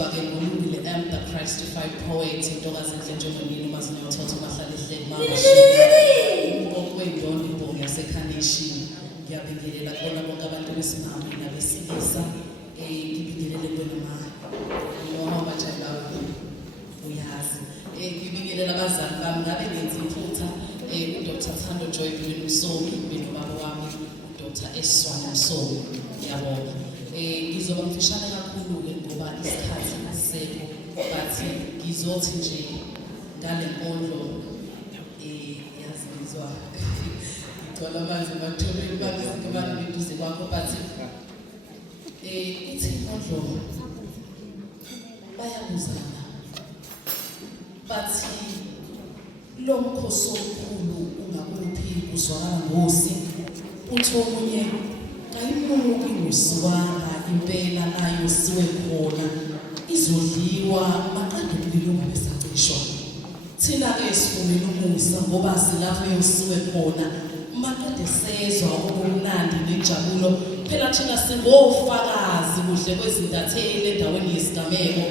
ngibizwa-ke ngolungile the Christified poet intokazi enhle njengomini umazinothatha umahlala ehleli mabashika okwendonda imbongi yasekhanishini. Ngiyabingelela kubona bonke abantu besimame nabesilisa ngibingelele kwena noma how much I love you uyazi. Ngibingelela abazali bami ngabe ngenza iphutha uDr. Thando Joy Msomi nobaba wami uDr. Eswana Msomi. Ngiyabonga. Ngizoba mfishane kakhulu-ke ngoba isikhathi asisekho, but ngizothi nje ngale nkondlo yazi ngizwa ngithola amanzi ematholweni babani beduze kwakho, but ithi inkondlo bayabuzana bathi lo mkhosi omkhulu ungakuphi uzwakala ngosi, uthi omunye kayimuki ngusiwanga impela nayo siwe khona izodliwa maqeda umlilo besacishwa. Thina-ke sifumene umusa ngoba silapho yosiwe khona maqeda sezwa okumnandi nenjabulo. Phela thina singofakazi kuhle kwezintatheli endaweni yesigameko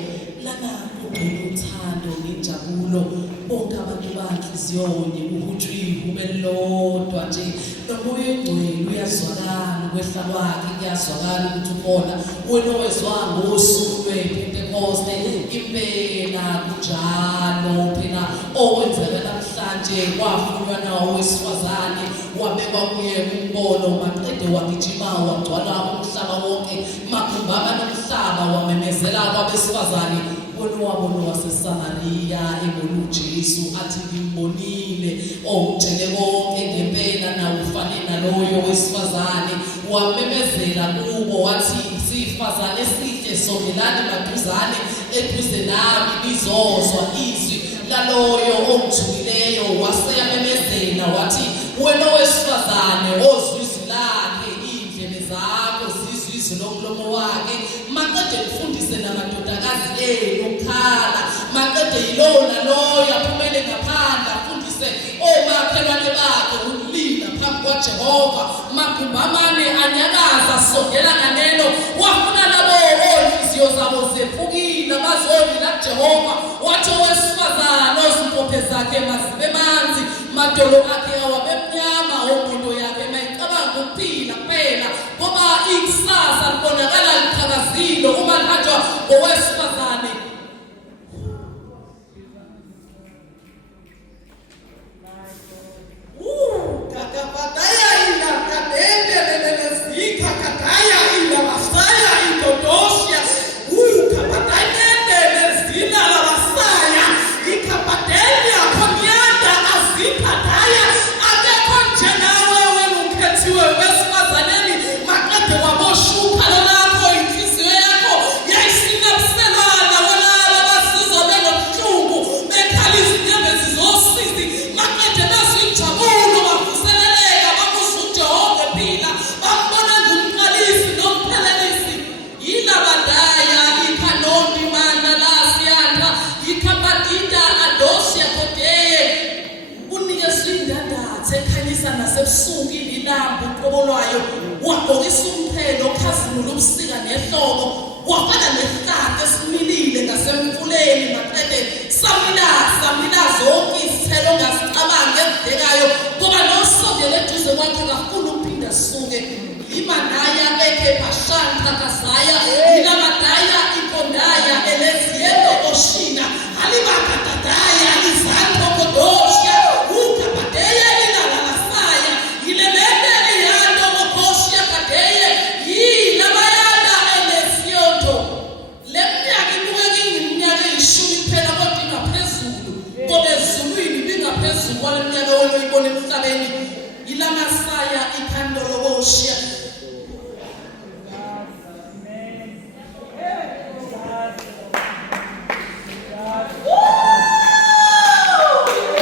lana kugcwele uthando nenjabulo. Bonke abantu banhliziyonye uhutshwe ube lodwa nje nomoya ogcwele uyazwakala ukwehla kwakhe kuyazwakala ukuthi ukhona wena owezwa ngosuku lwePentecoste impela kunjalo. Phela okwenzeka namhlanje kwafunwa nawo wesifazane wabekwa kuye umbono maqede wagijima wagcwala umhlaba wonke makhumbana nomhlaba wamemezela kwabesifazane wabona waseSamaria ebona uJesu athi ngimbonile omtshele konke ngempela nawe ufane naloyo wesifazane wamemezela kubo wathi sifazane sihle songelani maduzane eduze nami nizozwa izwi laloyo omthukileyo. Waseyamemezela wathi wena wesifazane ozwa izwi lakhe indlebe zakho zizwe izwi lomlomo wakhe maqede mfundise namadodakazi ukukhala maqede yilo naloyo aphumele ngaphandle afundise omakhelwane bakhe ukulila phambi kwaJehova magumba amane anyakaza songela nganeno wafuna labo inhliziyo zabo zefukile bazovila kuJehova wathi owesifazane ozimpophe zakhe mazibe manzi madolo akhe awabemnyama omoto yakhe mayicabanga ukuphila kuphela ngoba ikusasa libonakala liqhakazile uma lihanjwa ngowesifazane. Nasebusukile ilambu uqobolwayo wagqokisa umphelo okhazimula ubusika